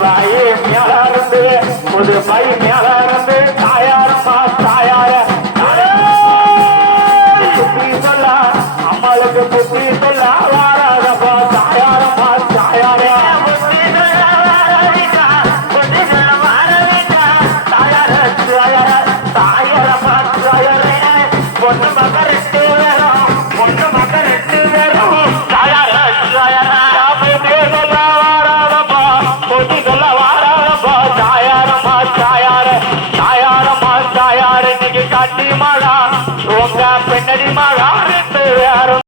தாயே மேலாருந்து ஒரு பை மேலாருந்து தாயாரம்மா தாயார. புத்தி சொல்லா அம்மாளுக்கு புத்தி சொல்லா வாராதப்பா தாயாரம்மா தாயாரே. பொண்ணு மகர வண்டி மாடா உங்க பெண்ணடி மாடா